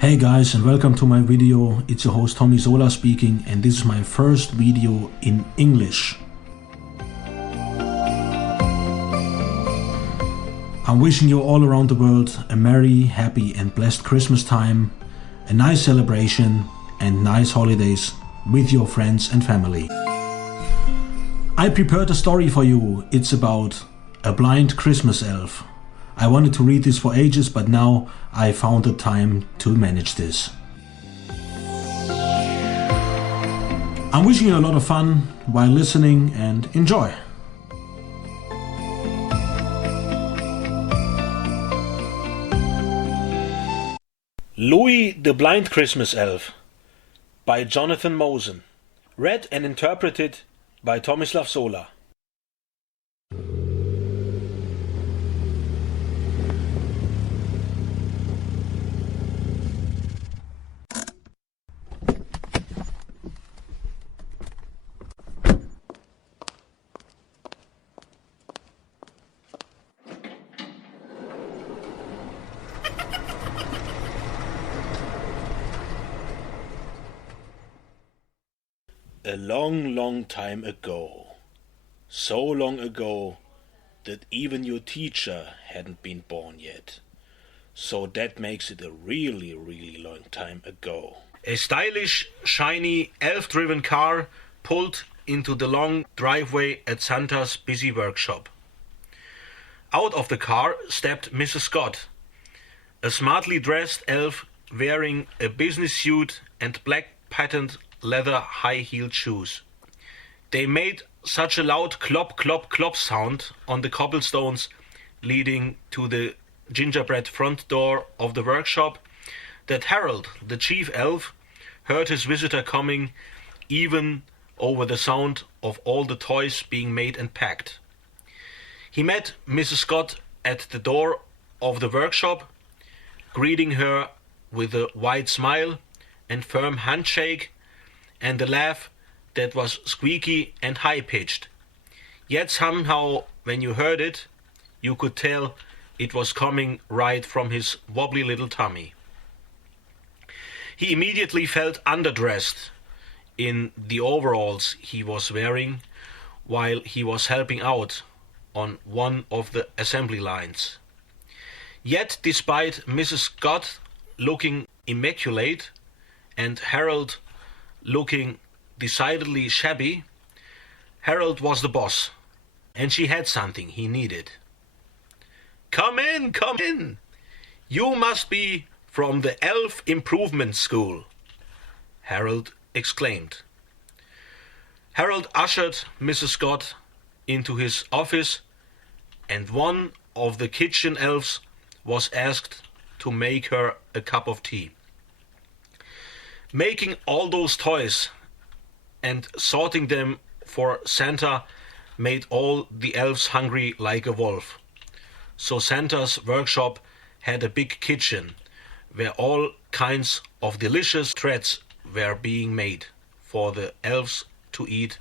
Hey guys, and welcome to my video. It's your host Tommy Sola speaking, and this is my first video in English. I'm wishing you all around the world a merry, happy and blessed Christmas time, a nice celebration and nice holidays with your friends and family. I prepared a story for you. It's about a blind Christmas elf. I wanted to read this for ages, but now I found the time to manage this. I'm wishing you a lot of fun while listening and enjoy. Louis the Blind Christmas Elf by Jonathan Mosen. Read and interpreted by Tomislav Sola. A long, long time ago. So long ago that even your teacher hadn't been born yet. So that makes it a really, really long time ago. A stylish, shiny, elf-driven car pulled into the long driveway at Santa's busy workshop. Out of the car stepped Mrs. Scott, a smartly dressed elf wearing a business suit and black patterned leather high-heeled shoes. They made such a loud clop, clop, clop sound on the cobblestones leading to the gingerbread front door of the workshop that Harold, the chief elf, heard his visitor coming even over the sound of all the toys being made and packed. He met Mrs. Scott at the door of the workshop, greeting her with a wide smile and firm handshake and a laugh that was squeaky and high-pitched. Yet somehow, when you heard it, you could tell it was coming right from his wobbly little tummy. He immediately felt underdressed in the overalls he was wearing while he was helping out on one of the assembly lines. Yet, despite Mrs. Scott looking immaculate and Harold looking decidedly shabby, Harold was the boss, and she had something he needed. Come in, come in! You must be from the Elf Improvement School," Harold exclaimed. Harold ushered Mrs. Scott into his office, and one of the kitchen elves was asked to make her a cup of tea. Making all those toys and sorting them for Santa made all the elves hungry like a wolf. So Santa's workshop had a big kitchen where all kinds of delicious treats were being made for the elves to eat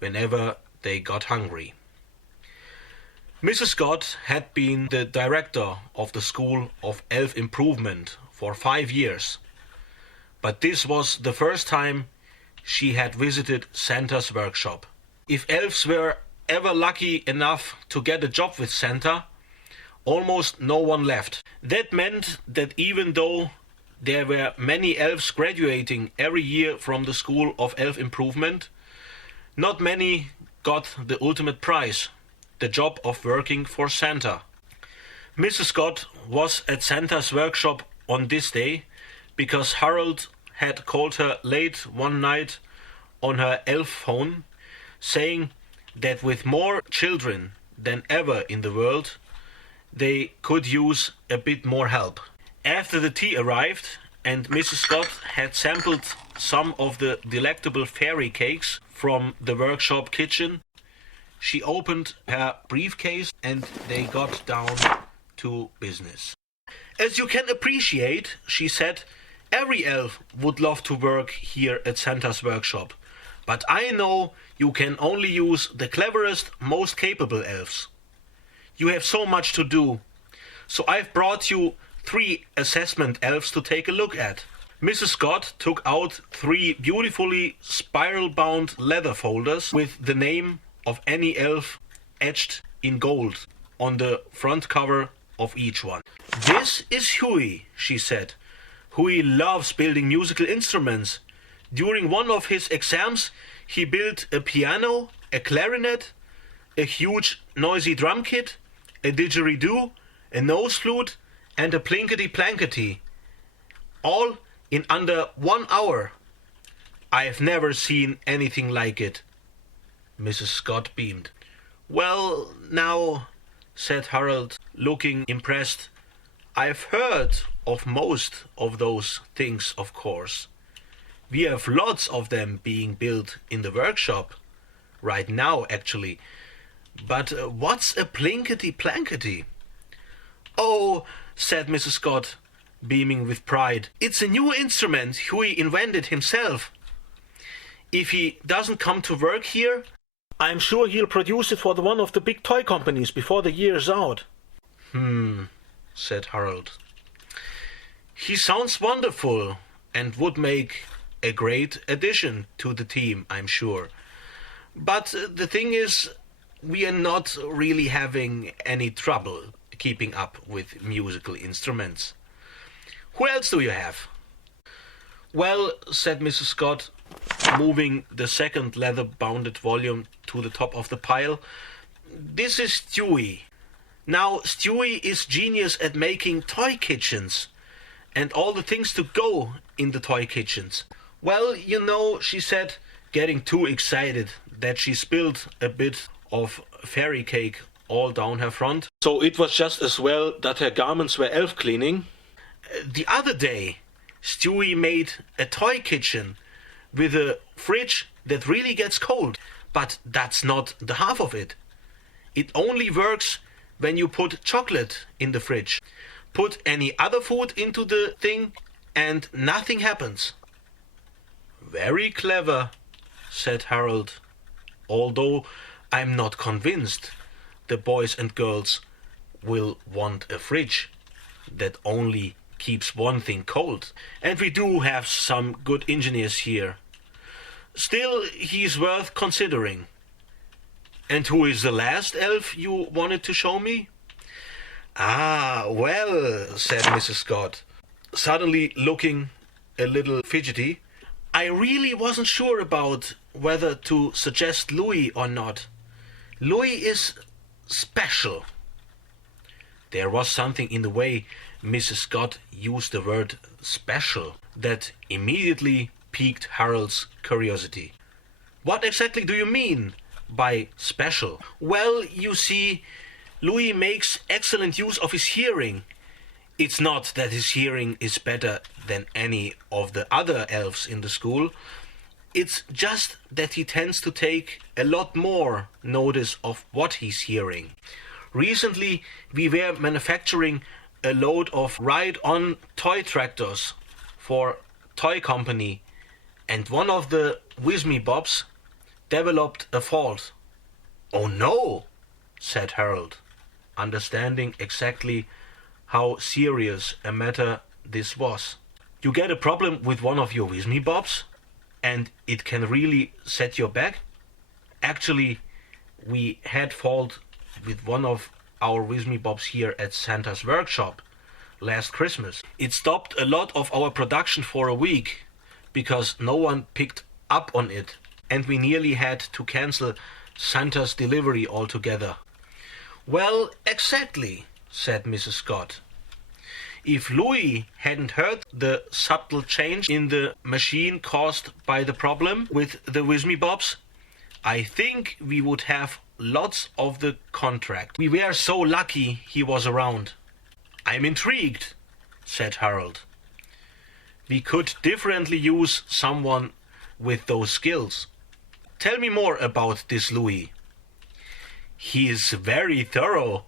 whenever they got hungry. Mrs. Scott had been the director of the School of Elf Improvement for 5 years. But this was the first time she had visited Santa's workshop. If elves were ever lucky enough to get a job with Santa, almost no one left. That meant that even though there were many elves graduating every year from the School of Elf Improvement, not many got the ultimate prize, the job of working for Santa. Mrs. Scott was at Santa's workshop on this day because Harold had called her late one night on her elf phone, saying that with more children than ever in the world, they could use a bit more help. After the tea arrived and Mrs. Scott had sampled some of the delectable fairy cakes from the workshop kitchen, she opened her briefcase and they got down to business. "As you can appreciate," she said, "every elf would love to work here at Santa's workshop, but I know you can only use the cleverest, most capable elves. You have so much to do, so I've brought you 3 assessment elves to take a look at. Mrs. Scott took out 3 beautifully spiral-bound leather folders with the name of any elf etched in gold on the front cover of each one. "This is Huey," she said. "Huey loves building musical instruments. During one of his exams, he built a piano, a clarinet, a huge noisy drum kit, a didgeridoo, a nose flute, and a plinkety-plankety. All in under 1 hour. I've never seen anything like it." Mrs. Scott beamed. "Well, now," said Harold, looking impressed, "I've heard of most of those things, of course. We have lots of them being built in the workshop. Right now, actually. But what's a plinkety-plankety?" "Oh," said Mrs. Scott, beaming with pride, "it's a new instrument Huey invented himself. If he doesn't come to work here, I'm sure he'll produce it for one of the big toy companies before the year's out." Said Harold. "He sounds wonderful and would make a great addition to the team, I'm sure. But the thing is, we are not really having any trouble keeping up with musical instruments. Who else do you have?" "Well," said Mrs. Scott, moving the second leather-bounded volume to the top of the pile, "this is Stewie. Now, Stewie is genius at making toy kitchens and all the things to go in the toy kitchens. Well, you know," she said, getting too excited that she spilled a bit of fairy cake all down her front, so it was just as well that her garments were elf cleaning. "The other day, Stewie made a toy kitchen with a fridge that really gets cold. But that's not the half of it. It only works when you put chocolate in the fridge. Put any other food into the thing and nothing happens." "Very clever," said Harold, "although I'm not convinced the boys and girls will want a fridge that only keeps one thing cold. And we do have some good engineers here. Still, he's worth considering." "And who is the last elf you wanted to show me?" "Ah, well," said Mrs. Scott, suddenly looking a little fidgety, "I really wasn't sure about whether to suggest Louis or not. Louis is special." There was something in the way Mrs. Scott used the word special that immediately piqued Harold's curiosity. "What exactly do you mean by special?" "Well, you see, Louis makes excellent use of his hearing. It's not that his hearing is better than any of the other elves in the school. It's just that he tends to take a lot more notice of what he's hearing. Recently, we were manufacturing a load of ride-on toy tractors for toy company, and one of the Whiz-Me-Bobs developed a fault." "Oh no," said Harold, understanding exactly how serious a matter this was. "You get a problem with one of your Whiz-Me-Bobs, and it can really set your back? Actually, we had fault with one of our Whiz-Me-Bobs here at Santa's workshop last Christmas. It stopped a lot of our production for a week because no one picked up on it, and we nearly had to cancel Santa's delivery altogether." "Well, exactly," said Mrs. Scott. "If Louis hadn't heard the subtle change in the machine caused by the problem with the Whiz-Me-Bobs, I think we would have lots of the contract. We were so lucky he was around." "I'm intrigued," said Harold. "We could differently use someone with those skills. Tell me more about this Louis." "He is very thorough,"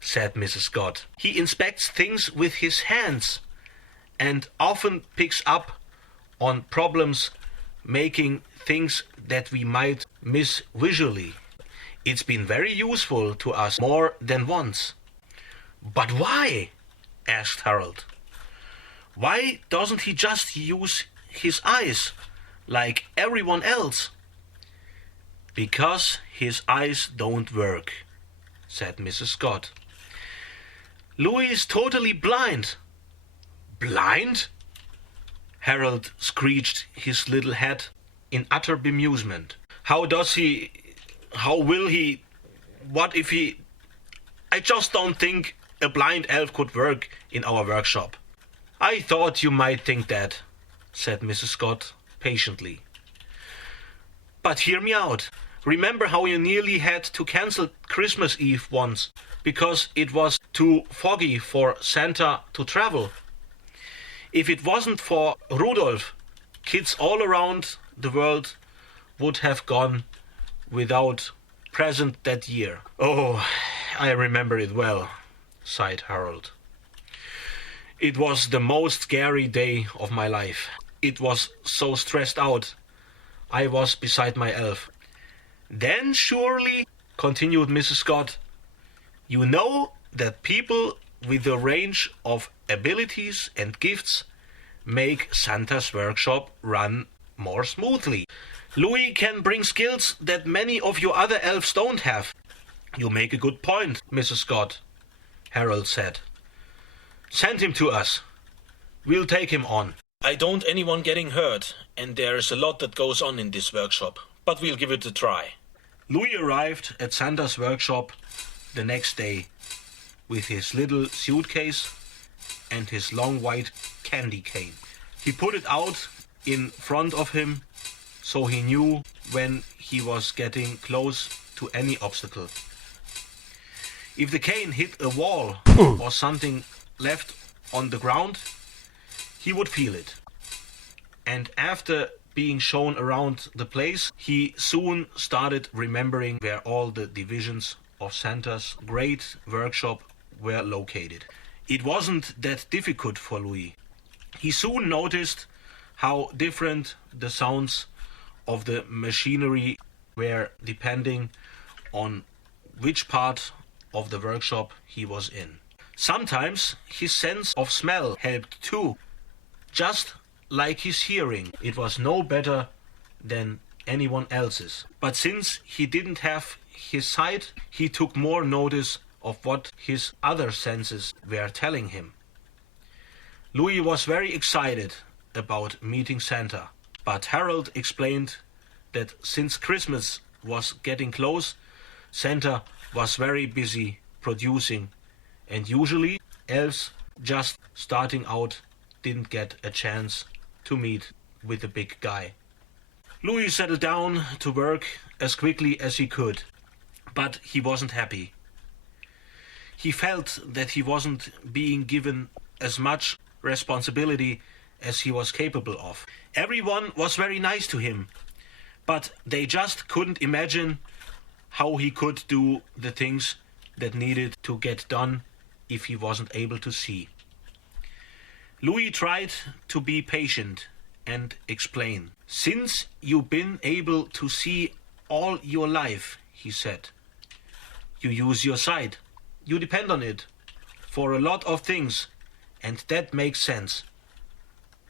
said Mrs. Scott. "He inspects things with his hands and often picks up on problems making things that we might miss visually. It's been very useful to us more than once." "But why?" asked Harold. "Why doesn't he just use his eyes, like everyone else?" "Because his eyes don't work," said Mrs. Scott. "Louis is totally blind." "Blind?" Harold screeched his little head in utter bemusement. How will he, what if he... I just don't think a blind elf could work in our workshop." "I thought you might think that," said Mrs. Scott patiently. "But hear me out. Remember how you nearly had to cancel Christmas Eve once because it was too foggy for Santa to travel? If it wasn't for Rudolph, kids all around the world would have gone without present that year." "Oh, I remember it well," sighed Harold. "It was the most scary day of my life. It was so stressed out. I was beside my elf." "Then surely," continued Mrs. Scott, "you know that people with a range of abilities and gifts make Santa's workshop run more smoothly. Louis can bring skills that many of your other elves don't have." "You make a good point, Mrs. Scott," Harold said. "Send him to us. We'll take him on. I don't anyone getting hurt, and there is a lot that goes on in this workshop, but we'll give it a try." Louis arrived at Santa's workshop the next day with his little suitcase and his long white candy cane. He put it out in front of him so he knew when he was getting close to any obstacle. If the cane hit a wall or something left on the ground, he would feel it. And after being shown around the place, he soon started remembering where all the divisions of Santa's great workshop were located. It wasn't that difficult for Louis. He soon noticed how different the sounds of the machinery were depending on which part of the workshop he was in. Sometimes his sense of smell helped too, just like his hearing. It was no better than anyone else's. But since he didn't have his sight, he took more notice of what his other senses were telling him. Louis was very excited about meeting Santa, but Harold explained that since Christmas was getting close, Santa was very busy producing, and usually elves just starting out didn't get a chance to meet with the big guy. Louis settled down to work as quickly as he could, but he wasn't happy. He felt that he wasn't being given as much responsibility as he was capable of. Everyone was very nice to him, but they just couldn't imagine how he could do the things that needed to get done if he wasn't able to see. Louis tried to be patient and explain. "Since you've been able to see all your life," he said, "you use your sight. You depend on it for a lot of things, and that makes sense.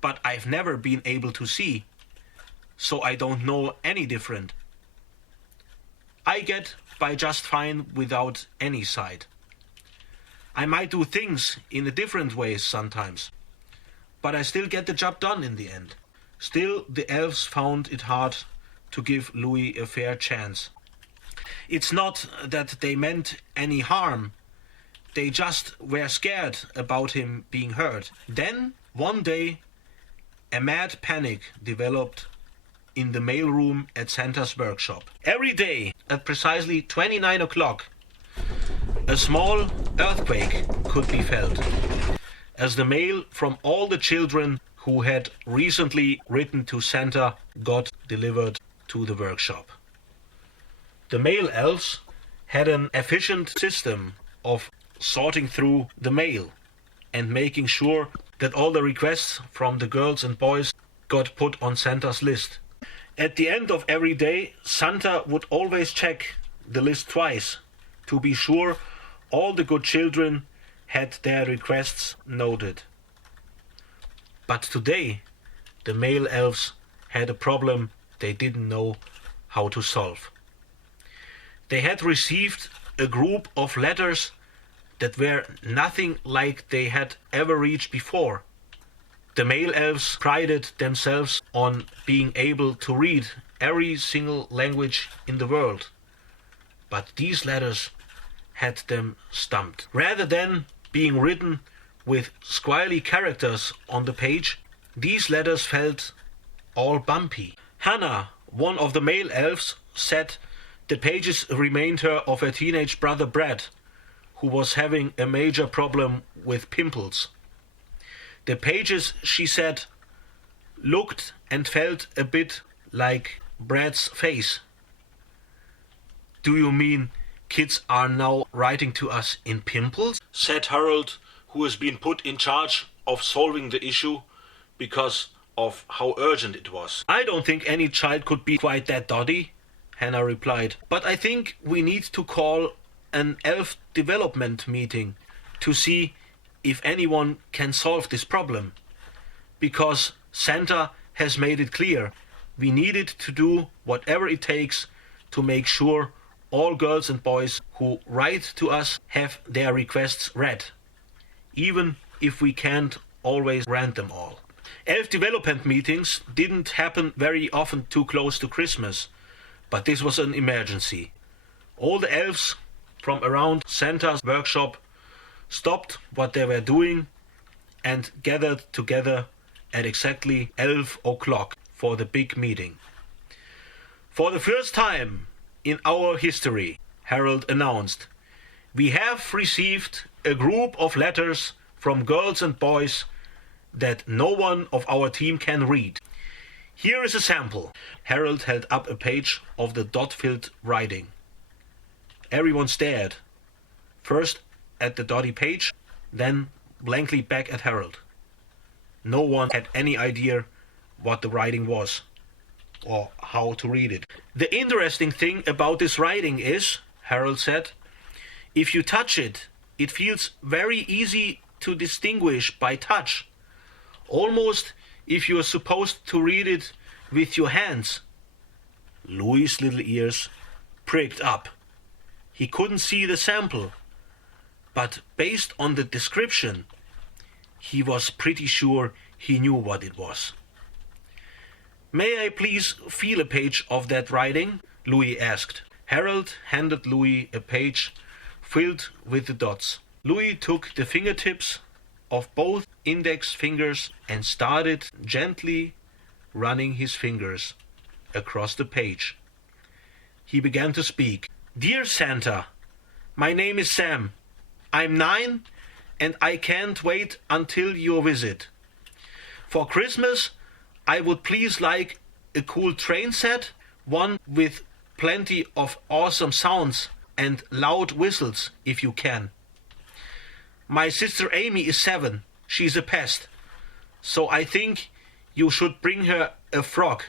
But I've never been able to see, so I don't know any different. I get by just fine without any sight. I might do things in a different ways sometimes, but I still get the job done in the end." Still, the elves found it hard to give Louis a fair chance. It's not that they meant any harm. They just were scared about him being hurt. Then, one day, a mad panic developed in the mailroom at Santa's workshop. Every day, at precisely 29 o'clock, a small earthquake could be felt, as the mail from all the children who had recently written to Santa got delivered to the workshop. The mail elves had an efficient system of sorting through the mail and making sure that all the requests from the girls and boys got put on Santa's list. At the end of every day, Santa would always check the list twice to be sure all the good children had their requests noted. But today, the male elves had a problem they didn't know how to solve. They had received a group of letters that were nothing like they had ever reached before. The male elves prided themselves on being able to read every single language in the world. But these letters had them stumped. Rather than being written with squirrely characters on the page, these letters felt all bumpy. Hannah, one of the male elves, said the pages remind her of her teenage brother Brad, who was having a major problem with pimples. The pages, she said, looked and felt a bit like Brad's face. "Do you mean kids are now writing to us in pimples?" said Harold, who has been put in charge of solving the issue because of how urgent it was. "I don't think any child could be quite that dotty," Hannah replied. "But I think we need to call an elf development meeting to see if anyone can solve this problem. Because Santa has made it clear we needed to do whatever it takes to make sure all girls and boys who write to us have their requests read, even if we can't always grant them all." Elf development meetings didn't happen very often too close to Christmas, but this was an emergency. All the elves from around Santa's workshop stopped what they were doing and gathered together at exactly 11 o'clock for the big meeting. "For the first time in our history," Harold announced, "we have received a group of letters from girls and boys that no one of our team can read. Here is a sample." Harold held up a page of the dot-filled writing. Everyone stared, first at the dotty page, then blankly back at Harold. No one had any idea what the writing was or how to read it. "The interesting thing about this writing is," Harold said, "if you touch it, it feels very easy to distinguish by touch, almost if you are supposed to read it with your hands." Louis's little ears pricked up. He couldn't see the sample, but based on the description, he was pretty sure he knew what it was. "May I please feel a page of that writing?" Louis asked. Harold handed Louis a page filled with the dots. Louis took the fingertips of both index fingers and started gently running his fingers across the page. He began to speak. "Dear Santa, my name is Sam. I'm 9 and I can't wait until your visit. For Christmas, I would please like a cool train set, one with plenty of awesome sounds and loud whistles if you can. My sister Amy is 7. She's a pest. So I think you should bring her a frog.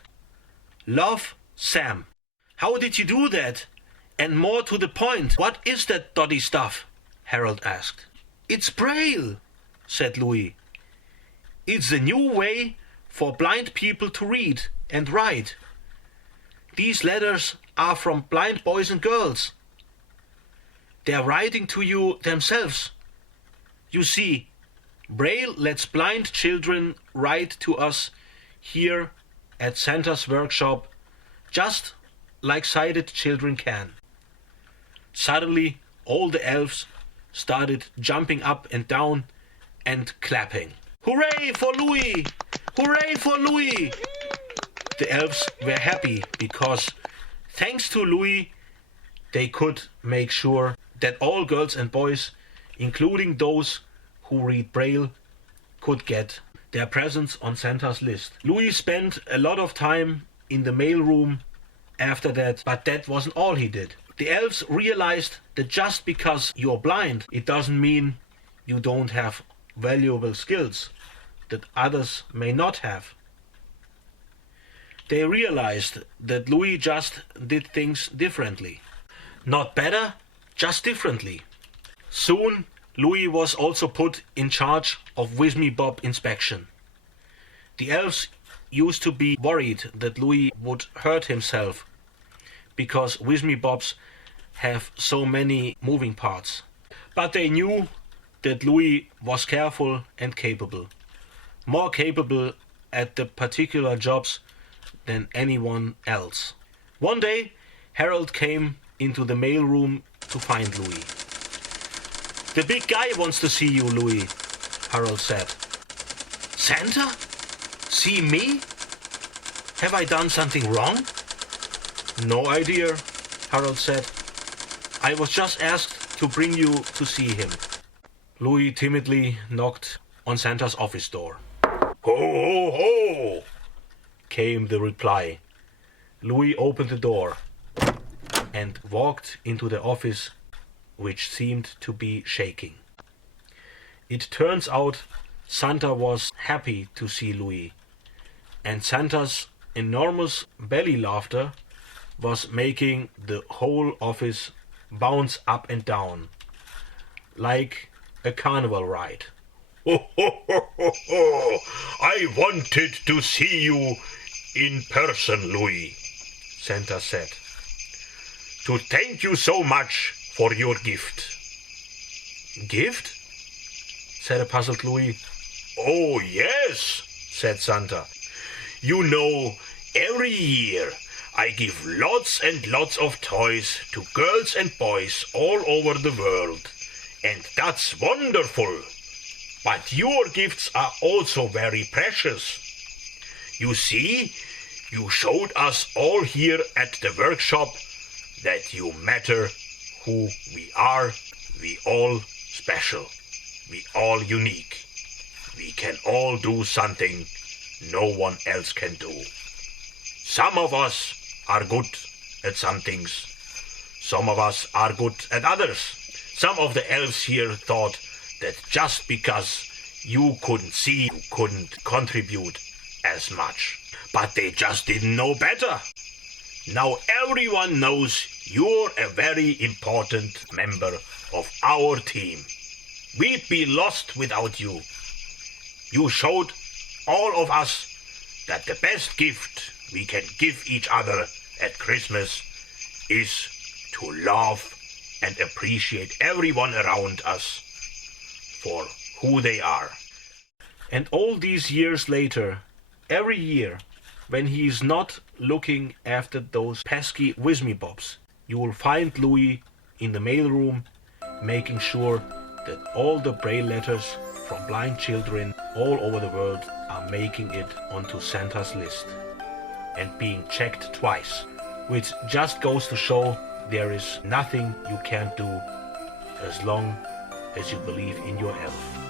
Love, Sam." "How did you do that? And more to the point, what is that dotty stuff?" Harold asked. "It's Braille," said Louis. "It's a new way for blind people to read and write. These letters are from blind boys and girls. They're writing to you themselves. You see, Braille lets blind children write to us here at Santa's workshop, just like sighted children can." Suddenly, all the elves started jumping up and down and clapping. "Hooray for Louis! Hooray for Louis!" The elves were happy because, thanks to Louis, they could make sure that all girls and boys, including those who read Braille, could get their presents on Santa's list. Louis spent a lot of time in the mailroom after that, but that wasn't all he did. The elves realized that just because you're blind, it doesn't mean you don't have valuable skills that others may not have. They realized that Louis just did things differently. Not better, just differently. Soon, Louis was also put in charge of Wismy-Bob inspection. The elves used to be worried that Louis would hurt himself because Wismy-Bobs have so many moving parts. But they knew that Louis was careful and capable. More capable at the particular jobs than anyone else. One day, Harold came into the mailroom to find Louis. "The big guy wants to see you, Louis," Harold said. "Santa? See me? Have I done something wrong?" "No idea," Harold said. "I was just asked to bring you to see him." Louis timidly knocked on Santa's office door. "Ho, ho, ho!" came the reply. Louis opened the door and walked into the office, which seemed to be shaking. It turns out Santa was happy to see Louis, and Santa's enormous belly laughter was making the whole office bounce up and down, like a carnival ride. "Ho, ho, ho, ho, ho! I wanted to see you in person, Louis," Santa said, "to thank you so much for your gift." "Gift?" said a puzzled Louis. "Oh, yes," said Santa. "You know, every year I give lots and lots of toys to girls and boys all over the world, and that's wonderful. But your gifts are also very precious. You see, you showed us all here at the workshop that you matter who we are. We all special. We all unique. We can all do something no one else can do. Some of us are good at some things. Some of us are good at others. Some of the elves here thought that just because you couldn't see, you couldn't contribute as much. But they just didn't know better. Now everyone knows you're a very important member of our team. We'd be lost without you. You showed all of us that the best gift we can give each other at Christmas is to love and appreciate everyone around us for who they are." And all these years later, every year, when he is not looking after those pesky Wismy-Bobs, you will find Louis in the mailroom making sure that all the braille letters from blind children all over the world are making it onto Santa's list and being checked twice, which just goes to show there is nothing you can't do as long as you believe in your elf.